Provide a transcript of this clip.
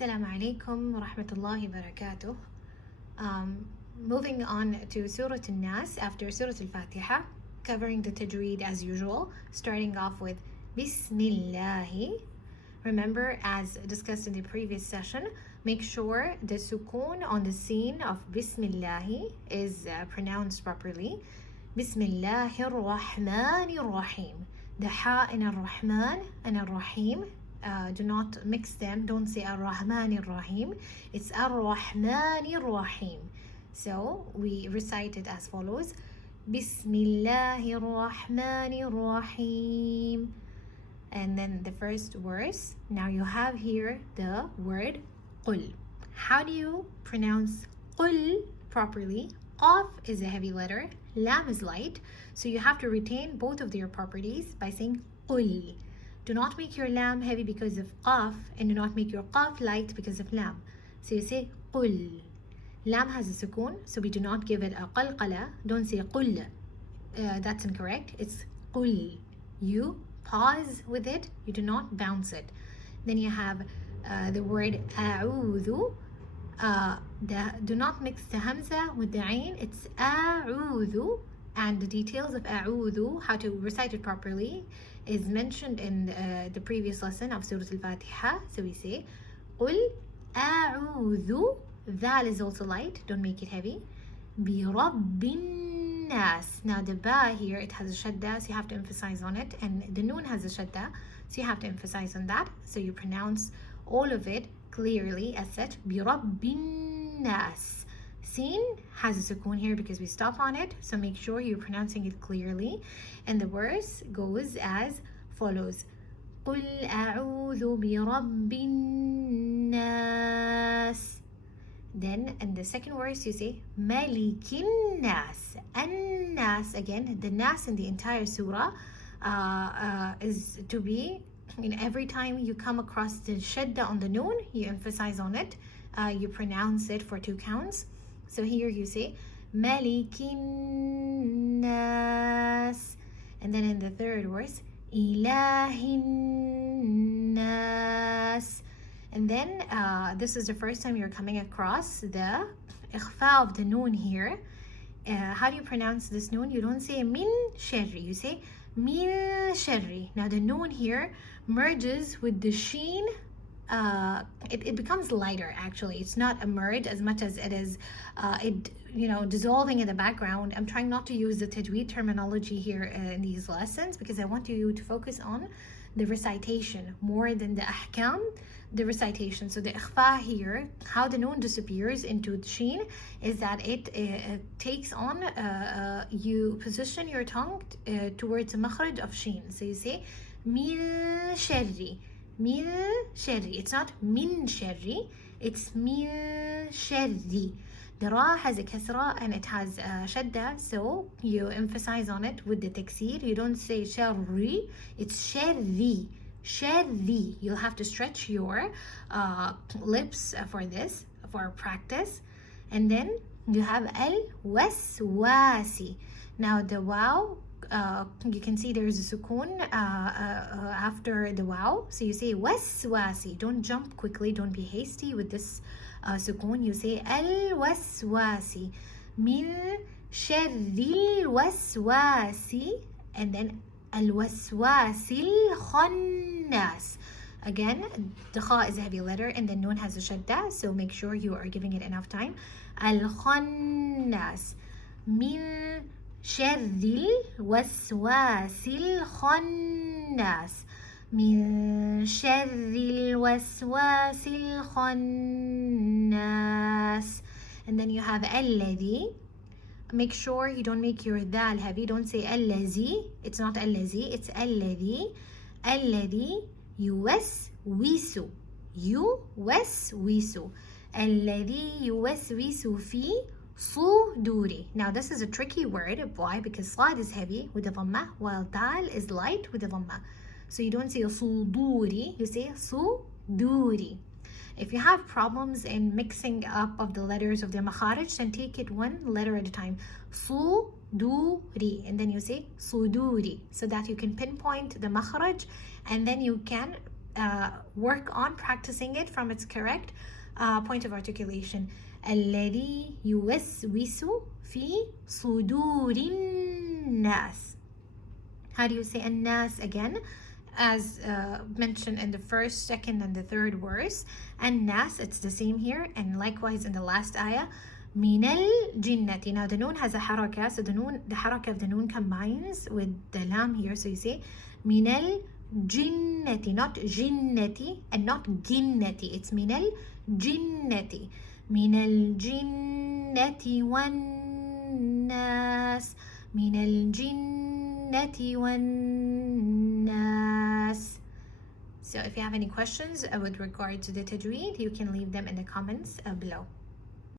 Assalamu alaikum wa rahmatullahi wa barakatuh. Moving on to Surah al Naas after Surah al Fatiha, covering the Tajweed as usual, starting off with Bismillahi. Remember, as discussed in the previous session, make sure the sukoon on the scene of Bismillahi is pronounced properly. Bismillahir Rahmanir Rahim. The ha in Ar-Rahman and Ar-Rahim, do not mix them. Don't say Ar-Rahmanir Rahim. It's Ar-Rahmanir Rahim. So we recite it as follows. Bismillahir Rahmanir Rahim. And then the first verse. Now you have here the word Qul. How do you pronounce Qul properly? Qaf is a heavy letter, Lam is light, so you have to retain both of their properties by saying Qul. Do not make your Lam heavy because of Qaf, and do not make your Qaf light because of Lam. So you say Qul. Lam has a sukoon, so we do not give it a qalqala. Don't say Qul. That's incorrect. It's Qul. You pause with it, you do not bounce it. Then you have the word A'udhu. Do not mix the Hamza with the Ain. It's A'udhu. And the details of A'udhu, how to recite it properly, is mentioned in the previous lesson of Surah al Fatiha. So we say Qul A'udhu. That is also light, don't make it heavy. Bi Rabbin Nas. Now the ba here, it has a shadda, so you have to emphasize on it, and the noon has a shadda, so you have to emphasize on that. So you pronounce all of it clearly as such. Bi Rabbin Nas. Sin has a sukoon here because we stop on it, so make sure you're pronouncing it clearly. And the verse goes as follows. قُلْ أَعُوذُ بِرَبِّ النَّاسِ. Then in the second verse you say Malikin Nas. And Nas, again, the Nas in the entire surah is to be, every time you come across the shadda on the noon, you emphasize on it, you pronounce it for 2 counts. So here you say Malikin Nas. And then in the third verse Ilahin Nas. And then this is the first time you're coming across the ikhfa of the noon here. How do you pronounce this noon? You don't say min sharri, you say min sharri. Now the noon here merges with the sheen. It becomes lighter actually. It's not a merge as much as it is dissolving in the background. I'm trying not to use the tajweed terminology here in these lessons because I want you to focus on the recitation more than the ahkam, the recitation. So the ikhfa here, how the noon disappears into the sheen, is that it takes on, you position your tongue towards the makhraj of sheen. So you say min sharri. Min sharri. It's not min sharri, it's min sharri. The ra has a kasra and it has a shadda, so you emphasize on it with the taksir. You don't say sharri, it's sharri. Sharri. You'll have to stretch your lips for this, for practice. And then you have al-waswasi. Now the waw, you can see there's a sukoon after the waw, so you say waswasi. Don't jump quickly, don't be hasty with this sukoon. You say al-waswasi min sharril waswasi, and then al-waswasil khannas. Again, the kha is a heavy letter and the noon has a shadda, so make sure you are giving it enough time. Al-khannas min sharril waswasil khannas. Min sharril waswasil khannas. And then you have alladhi. Make sure you don't make your dal heavy. Don't say allazi. It's not allazi, it's alladhi. Alladhi yuwaswisu. Yuwaswisu. Alladhi yuwaswisu fi suduri. Now this is a tricky word. Why? Because slad is heavy with the dhamma, while dal is light with the dhamma. So you don't say suduri, you say suduri. If you have problems in mixing up of the letters of the makharij, then take it one letter at a time. Suduri, and then you say suduri, so that you can pinpoint the makharaj, and then you can work on practicing it from its correct point of articulation. الذي يوسوس في صدور الناس. How do you say الناس again? As mentioned in the first, second, and the third verse. الناس, it's the same here, and likewise in the last ayah. من الجنة. Now the noon has a haraka, so the haraka of the noon combines with the lam here, so you say من الجنة, not جنة and not جنة. It's من الجنة. من الجنة والناس. من الجنة والناس. So if you have any questions with regard to the tajweed, you can leave them in the comments below.